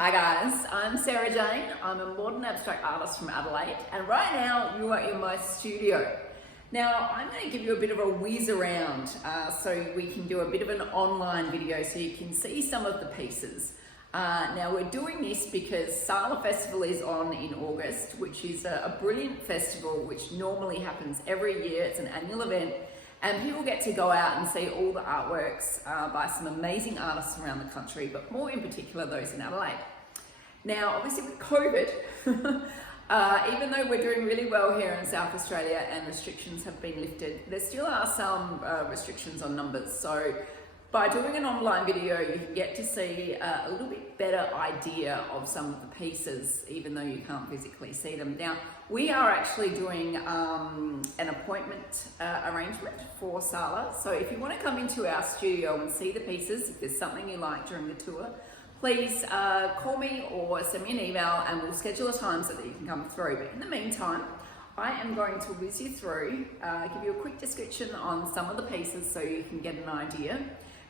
Hi guys, I'm Sarah Jane. I'm a modern abstract artist from Adelaide, and right now you are in my studio. Now I'm going to give you a bit of a whiz around so we can do a bit of an online video so you can see some of the pieces. Now we're doing this because Sala Festival is on in August, which is a brilliant festival which normally happens every year. It's an annual event and people get to go out and see all the artworks by some amazing artists around the country, but more in particular those in Adelaide. Now obviously with COVID, even though we're doing really well here in South Australia and restrictions have been lifted, there still are some restrictions on numbers. So by doing an online video, you can get to see a little bit better idea of some of the pieces, even though you can't physically see them. Now, we are actually doing an appointment arrangement for Sala. So if you want to come into our studio and see the pieces, if there's something you like during the tour, please call me or send me an email and we'll schedule a time so that you can come through. But in the meantime, I am going to whiz you through, give you a quick description on some of the pieces so you can get an idea.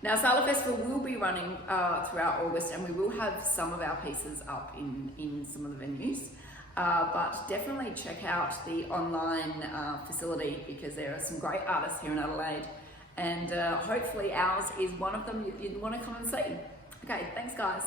Now, Sala Festival will be running throughout August and we will have some of our pieces up in some of the venues. But definitely check out the online facility because there are some great artists here in Adelaide and hopefully ours is one of them you'd want to come and see. Okay, thanks guys.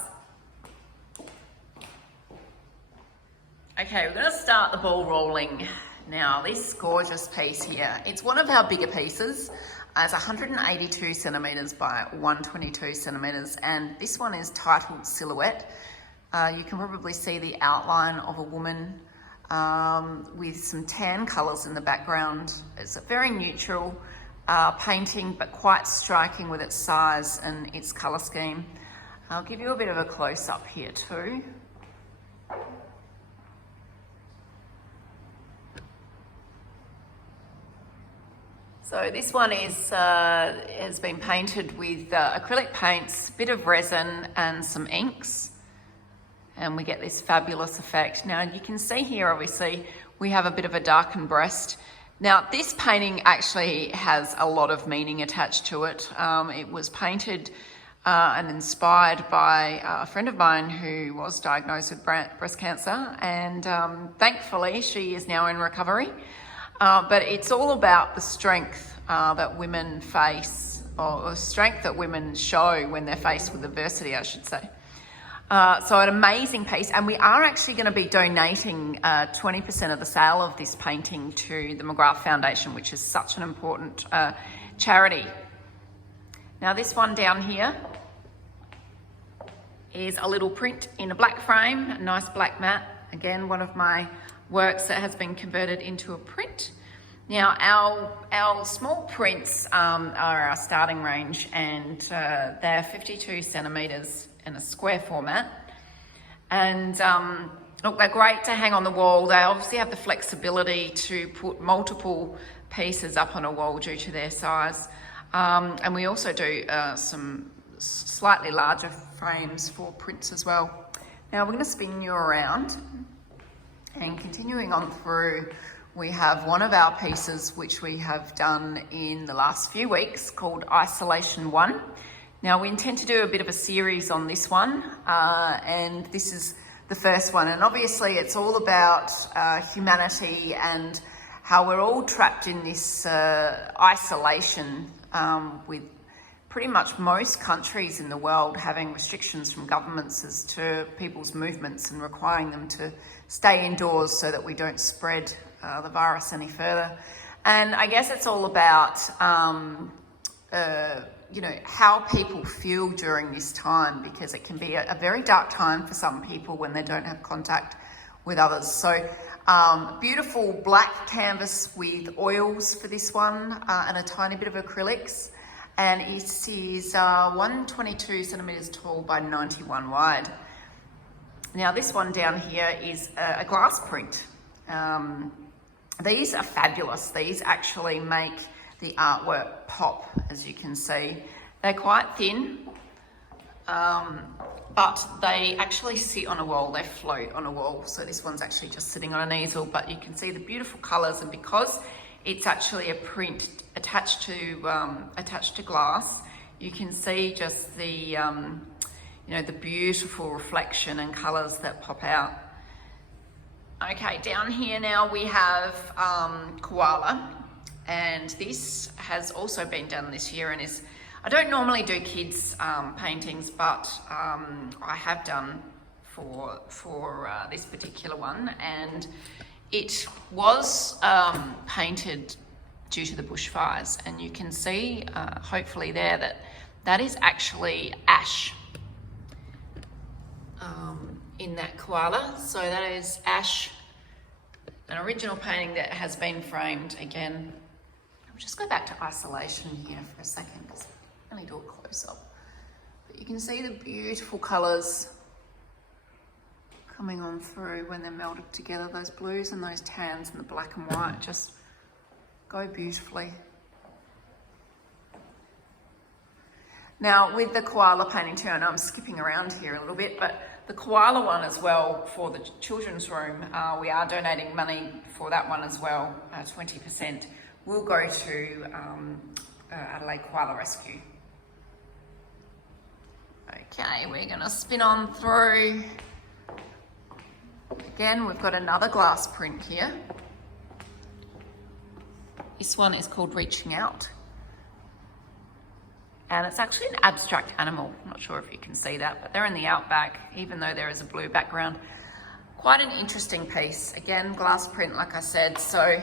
Okay, we're going to start the ball rolling. Now, this gorgeous piece here, it's one of our bigger pieces. It's 182 centimetres by 122 centimetres, and this one is titled Silhouette. You can probably see the outline of a woman with some tan colours in the background. It's a very neutral painting, but quite striking with its size and its colour scheme. I'll give you a bit of a close-up here too. So this one is has been painted with acrylic paints, a bit of resin and some inks, and we get this fabulous effect. Now you can see here, obviously, we have a bit of a darkened breast. Now this painting actually has a lot of meaning attached to it. It was painted and inspired by a friend of mine who was diagnosed with breast cancer, and thankfully she is now in recovery. But it's all about the strength that women face, or strength that women show when they're faced with adversity, I should say. So an amazing piece, and we are actually going to be donating 20% of the sale of this painting to the McGrath Foundation, which is such an important charity. Now this one down here is a little print in a black frame, a nice black mat. Again, one of my works that has been converted into a print. Now our small prints are our starting range, and they're 52 centimetres in a square format. And look, they're great to hang on the wall. They obviously have the flexibility to put multiple pieces up on a wall due to their size. And we also do some slightly larger frames for prints as well. Now we're going to spin you around. And continuing on through, we have one of our pieces which we have done in the last few weeks called Isolation 1. Now we intend to do a bit of a series on this one, and this is the first one. And obviously it's all about humanity and how we're all trapped in this isolation with pretty much most countries in the world having restrictions from governments as to people's movements and requiring them to stay indoors so that we don't spread the virus any further. And I guess it's all about, you know, how people feel during this time, because it can be a very dark time for some people when they don't have contact with others. So beautiful black canvas with oils for this one and a tiny bit of acrylics. And it is 122 centimetres tall by 91 wide. Now this one down here is a glass print. These are fabulous. These actually make the artwork pop, as you can see. They're quite thin, but they actually sit on a wall. They float on a wall. So this one's actually just sitting on an easel, but you can see the beautiful colours, and because it's actually a print attached to glass, you can see just the you know, the beautiful reflection and colors that pop out. Okay, down here now we have koala, and this has also been done this year and is, I don't normally do kids paintings, but I have done for this particular one, and it was painted due to the bushfires, and you can see hopefully there that is actually ash in that koala. So that is ash, an original painting that has been framed again. I'll just go back to isolation here for a second because I only do it close up. But you can see the beautiful colours coming on through when they're melted together. Those blues and those tans and the black and white just go beautifully. Now with the koala painting too, and I'm skipping around here a little bit, but the koala one as well for the children's room, we are donating money for that one as well. 20% will go to Adelaide Koala Rescue. Okay, we're gonna spin on through. Again, we've got another glass print here. This one is called Reaching Out. And it's actually an abstract animal. I'm not sure if you can see that, but they're in the outback, even though there is a blue background. Quite an interesting piece. Again, glass print, like I said, so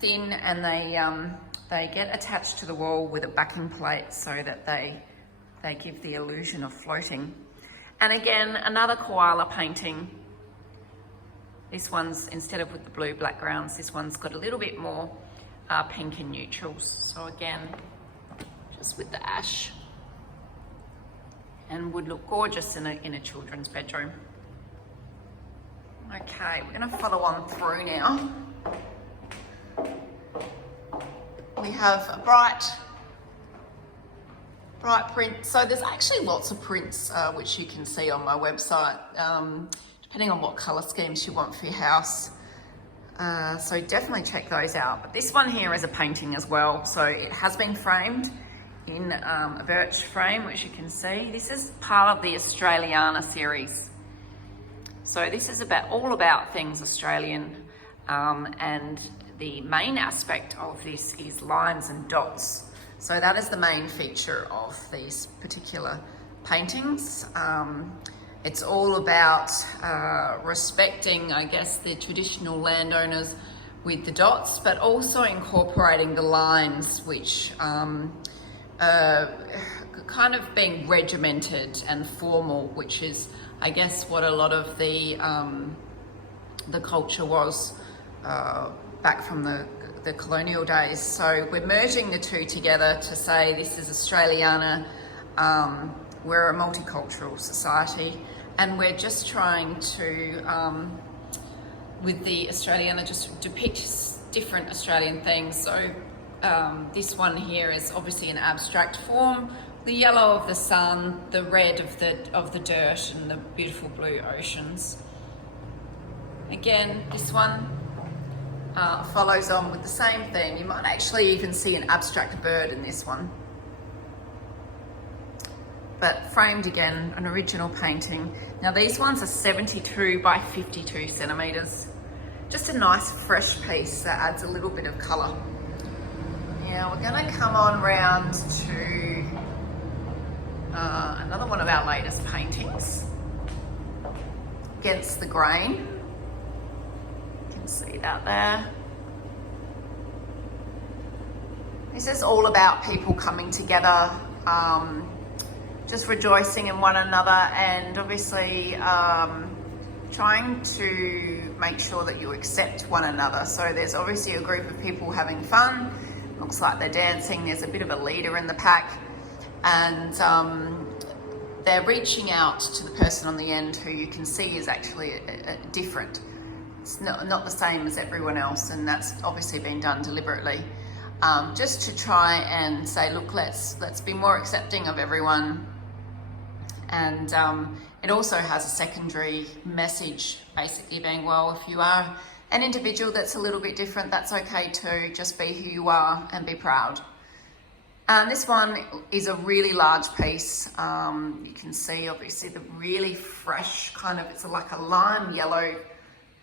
thin, and they get attached to the wall with a backing plate so that they give the illusion of floating. And again, another koala painting. This one's, instead of with the blue backgrounds, this one's got a little bit more pink and neutrals. So again, just with the ash, and would look gorgeous in a children's bedroom. Okay, we're gonna follow on through now. We have a bright print. So there's actually lots of prints which you can see on my website, depending on what color schemes you want for your house. So definitely check those out. But this one here is a painting as well. So it has been framed in a birch frame, which you can see. This is part of the Australiana series. So this is all about things Australian, and the main aspect of this is lines and dots. So that is the main feature of these particular paintings. It's all about respecting, I guess, the traditional landowners with the dots, but also incorporating the lines, which kind of being regimented and formal, which is, I guess, what a lot of the culture was back from the colonial days. So we're merging the two together to say this is Australiana. We're a multicultural society, and we're just trying to, with the Australiana, just depict different Australian things. So this one here is obviously an abstract form. The yellow of the sun, the red of the dirt, and the beautiful blue oceans. Again, this one follows on with the same theme. You might actually even see an abstract bird in this one. But framed again, an original painting. Now these ones are 72 by 52 centimeters. Just a nice fresh piece that adds a little bit of color. Now we're gonna come on round to another one of our latest paintings, Against the Grain. You can see that there. This is all about people coming together, just rejoicing in one another, and obviously trying to make sure that you accept one another. So there's obviously a group of people having fun. Looks like they're dancing. There's a bit of a leader in the pack, and they're reaching out to the person on the end who you can see is actually different. It's not the same as everyone else, and that's obviously been done deliberately, just to try and say, look, let's be more accepting of everyone. And it also has a secondary message, basically being, well, if you are an individual that's a little bit different, that's okay too. Just be who you are and be proud. This one is a really large piece. You can see obviously the really fresh kind of, it's like a lime yellow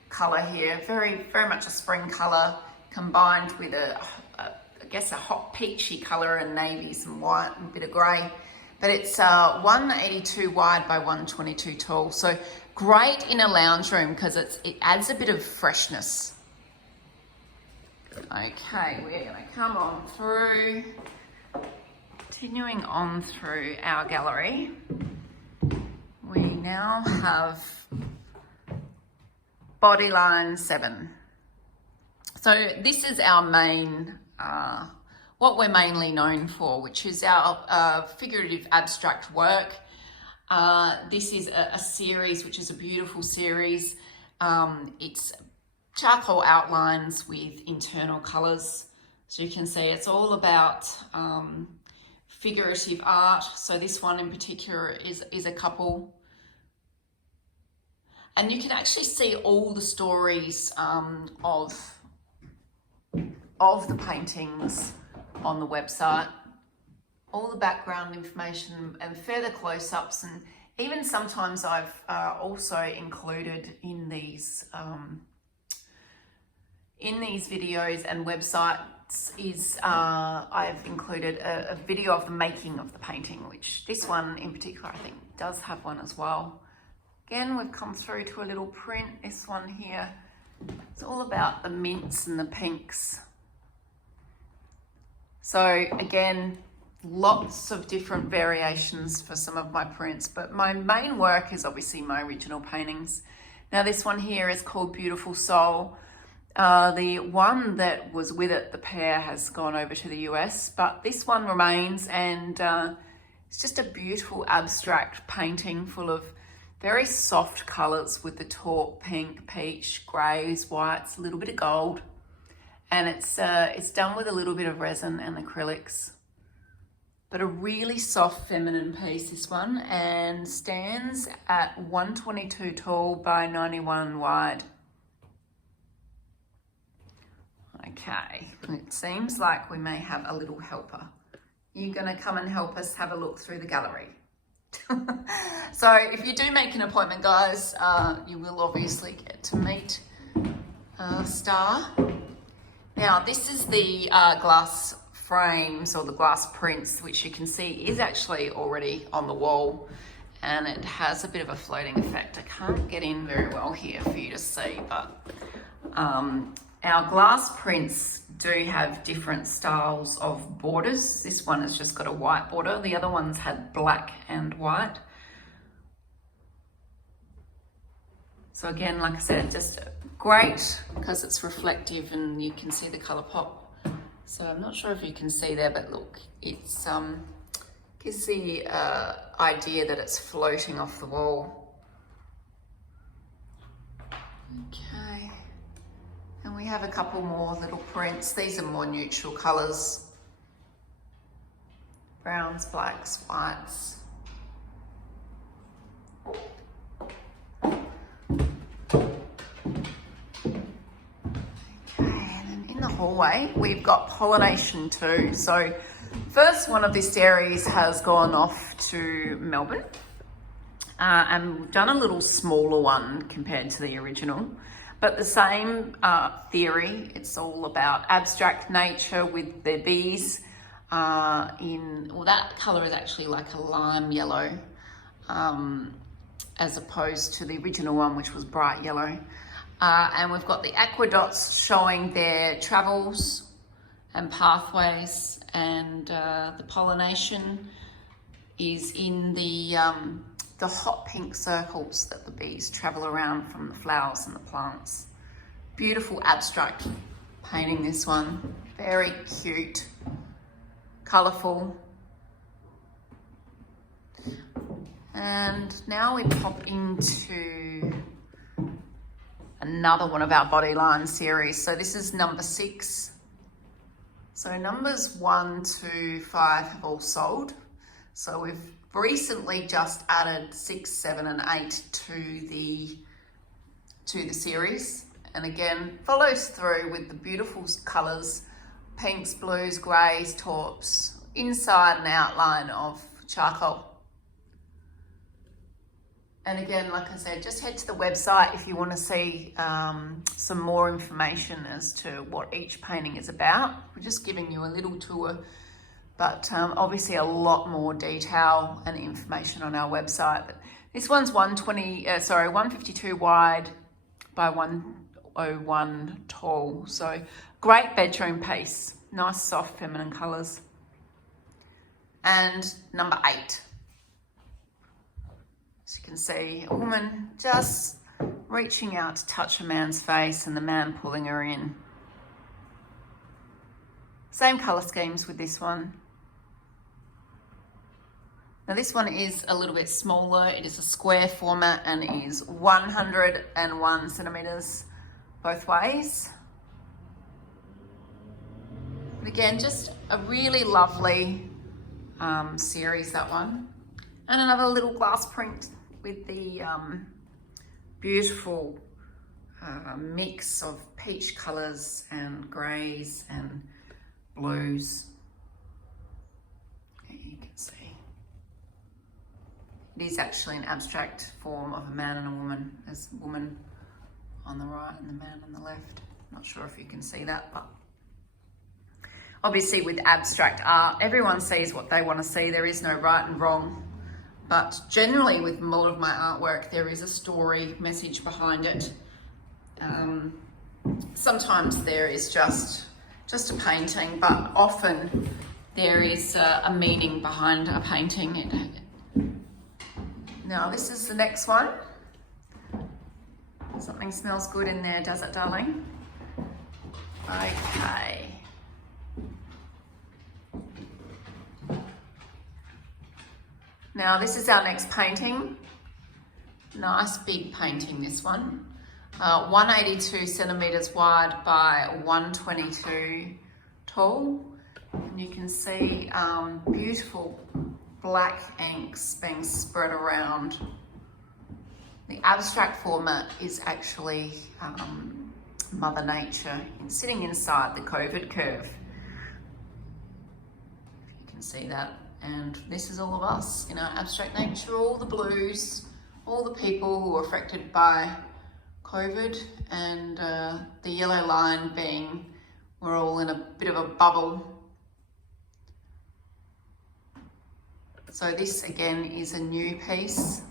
color here, very much a spring color combined with I guess a hot peachy color and navy, some white and a bit of gray. But it's 182 wide by 122 tall. So great in a lounge room because it adds a bit of freshness. Okay, we're gonna come on through. Continuing on through our gallery, we now have Bodyline 7. So this is our main, what we're mainly known for, which is our figurative abstract work. This is a series, which is a beautiful series. It's charcoal outlines with internal colours. So you can see it's all about figurative art. So this one in particular is a couple. And you can actually see all the stories of the paintings on the website, all the background information and further close-ups, and even sometimes I've also included in these videos and websites is I've included a video of the making of the painting, which this one in particular I think does have one as well. Again, we've come through to a little print. This one here, it's all about the mints and the pinks. So again, lots of different variations for some of my prints, but my main work is obviously my original paintings. Now this one here is called Beautiful Soul. The one that was with it, the pair, has gone over to the US, but this one remains, and it's just a beautiful abstract painting full of very soft colours with the taupe, pink, peach, greys, whites, a little bit of gold, and it's done with a little bit of resin and acrylics. But a really soft feminine piece, this one, and stands at 122 tall by 91 wide. Okay, it seems like we may have a little helper. You're going to come and help us have a look through the gallery. So if you do make an appointment, guys, you will obviously get to meet Star. Now, this is the glass frames or the glass prints, which you can see is actually already on the wall, and it has a bit of a floating effect. I can't get in very well here for you to see, but our glass prints do have different styles of borders. This one has just got a white border. The other ones had black and white. So again, like I said, just great because it's reflective and you can see the colour pop. So I'm not sure if you can see there, but look, it's gives the idea that it's floating off the wall. Okay. And we have a couple more little prints. These are more neutral colours. Browns, blacks, whites. Okay, and then in the hallway, we've got Pollination 2. So first one of this series has gone off to Melbourne. And we've done a little smaller one compared to the original. But the same theory, it's all about abstract nature with the bees well, that colour is actually like a lime yellow, as opposed to the original one, which was bright yellow. And we've got the aqua dots showing their travels and pathways, and the pollination is in the hot pink circles that the bees travel around from the flowers and the plants. Beautiful abstract painting, this one. Very cute, colourful. And now we pop into another one of our Bodyline series. So this is number 6. So numbers 1 to 5 have all sold. So we've recently just added 6, 7 and 8 to the series, and again follows through with the beautiful colours, pinks, blues, greys, taupes, inside and outline of charcoal. And again, like I said, just head to the website if you want to see some more information as to what each painting is about. We're just giving you a little tour, but obviously a lot more detail and information on our website. But this one's 152 wide by 101 tall. So great bedroom piece, nice soft feminine colours. And number 8. As you can see, a woman just reaching out to touch a man's face and the man pulling her in. Same colour schemes with this one. Now this one is a little bit smaller. It is a square format and it is 101 centimetres both ways. But again, just a really lovely series, that one. And another little glass print with the beautiful mix of peach colours and greys and blues. There you can see. It is actually an abstract form of a man and a woman. There's a woman on the right and the man on the left. Not sure if you can see that, but obviously with abstract art, everyone sees what they want to see. There is no right and wrong. But generally with a lot of my artwork, there is a story message behind it. Sometimes there is just a painting, but often there is a meaning behind a painting. Now this is the next one. Something smells good in there, does it, darling? Okay. Now this is our next painting. Nice big painting, this one. 182 centimetres wide by 122 tall. And you can see beautiful black inks being spread around. The abstract format is actually Mother Nature sitting inside the COVID curve. If you can see that. And this is all of us in our abstract nature, all the blues, all the people who were affected by COVID, and the yellow line being we're all in a bit of a bubble. So this again is a new piece,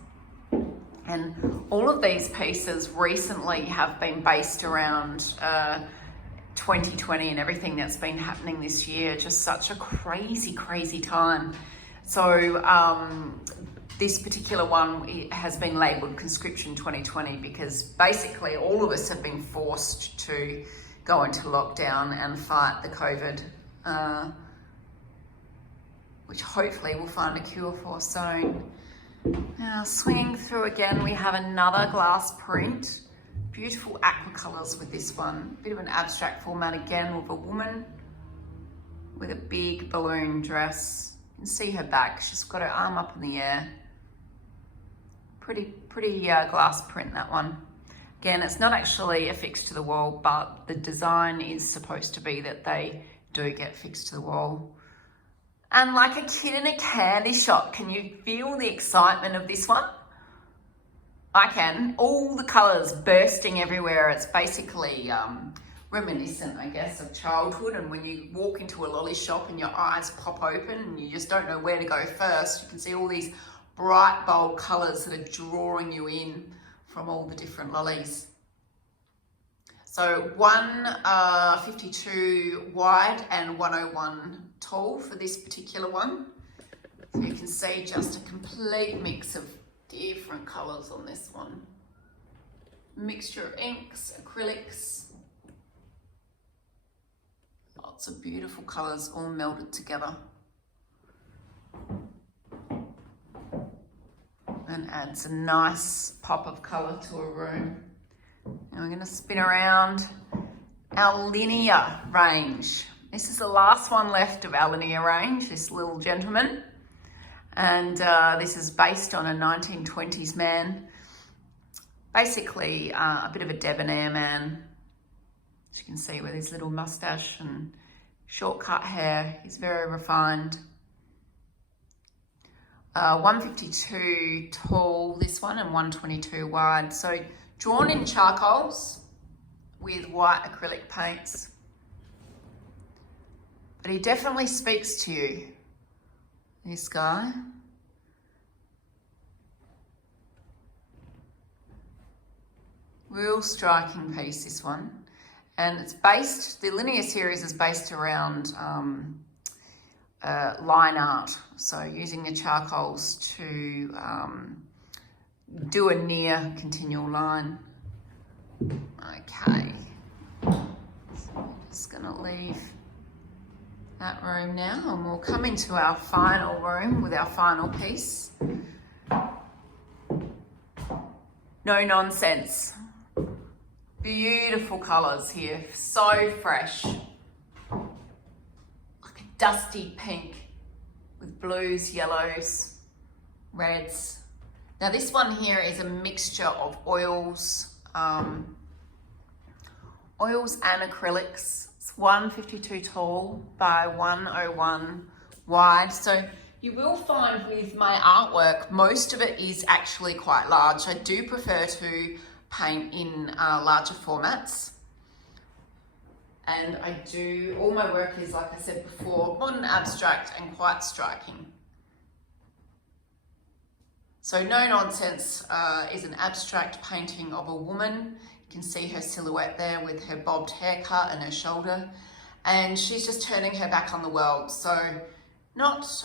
and all of these pieces recently have been based around 2020 and everything that's been happening this year. Just such a crazy time. So this particular one has been labelled Conscription 2020 because basically all of us have been forced to go into lockdown and fight the COVID, which hopefully we'll find a cure for soon. Now swinging through again, we have another glass print. Beautiful aqua colours with this one. Bit of an abstract format again with a woman with a big balloon dress. You can see her back. She's got her arm up in the air. Pretty glass print, that one. Again, it's not actually affixed to the wall, but the design is supposed to be that they do get fixed to the wall. And like a kid in a candy shop, can you feel the excitement of this one? I can. All the colours bursting everywhere. It's basically reminiscent, I guess, of childhood. And when you walk into a lolly shop and your eyes pop open and you just don't know where to go first, you can see all these bright, bold colours that are drawing you in from all the different lollies. So 152 wide and 101 tall for this particular one. So you can see just a complete mix of different colours on this one. Mixture of inks, acrylics. Lots of beautiful colours all melded together. And adds a nice pop of colour to a room. And we're going to spin around our linear range. This is the last one left of our linear range, this little gentleman. And this is based on a 1920s man. Basically a bit of a debonair man. As you can see with his little mustache and short cut hair, he's very refined. 152 tall, this one, and 122 wide. So drawn in charcoals with white acrylic paints. But he definitely speaks to you, this guy. Real striking piece, this one. And it's based, the linear series is based around line art. So using the charcoals to do a near continual line. Okay. So I'm just gonna leave that room now, and we'll come into our final room with our final piece. No nonsense. Beautiful colours here, so fresh. Like a dusty pink with blues, yellows, reds. Now this one here is a mixture of oils, oils and acrylics. It's 152 tall by 101 wide. So you will find with my artwork, most of it is actually quite large. I do prefer to paint in larger formats. And I do, all my work is, like I said before, modern abstract and quite striking. So No Nonsense is an abstract painting of a woman. You can see her silhouette there with her bobbed haircut and her shoulder. And she's just turning her back on the world. So not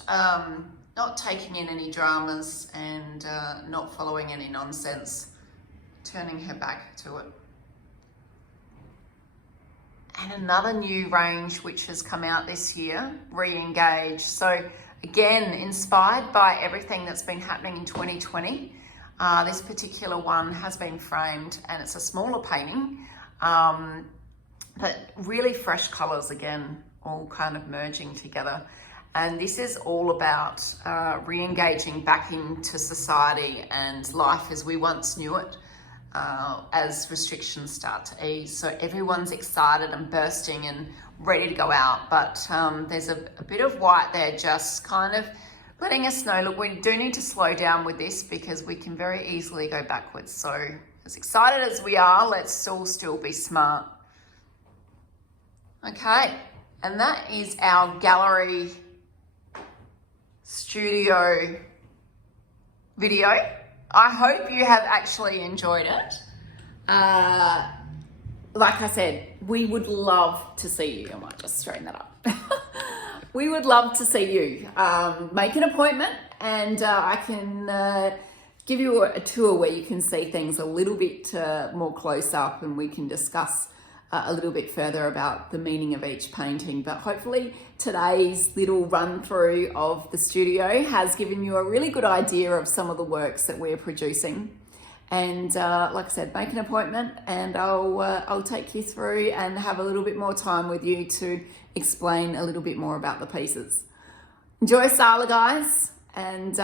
taking in any dramas and not following any nonsense, turning her back to it. And another new range which has come out this year, Re-Engage. So again, inspired by everything that's been happening in 2020. This particular one has been framed, and it's a smaller painting, but really fresh colours again, all kind of merging together. And this is all about re-engaging back into society and life as we once knew it, as restrictions start to ease. So everyone's excited and bursting and ready to go out, but there's a bit of white there just kind of letting us know, look, we do need to slow down with this because we can very easily go backwards. So as excited as we are, let's all still be smart. Okay, and that is our gallery studio video. I hope you have actually enjoyed it. Like I said, we would love to see you. I might just straighten that up. We would love to see you. Make an appointment and I can give you a tour where you can see things a little bit more close up, and we can discuss a little bit further about the meaning of each painting. But hopefully today's little run through of the studio has given you a really good idea of some of the works that we're producing. And like I said, make an appointment and I'll take you through and have a little bit more time with you to explain a little bit more about the pieces. Enjoy Sala, guys. And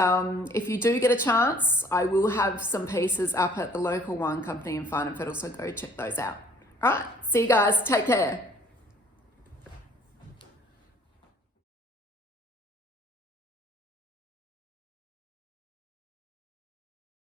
if you do get a chance, I will have some pieces up at the local wine company in Fine and Fiddle, so go check those out. All right, see you guys, take care.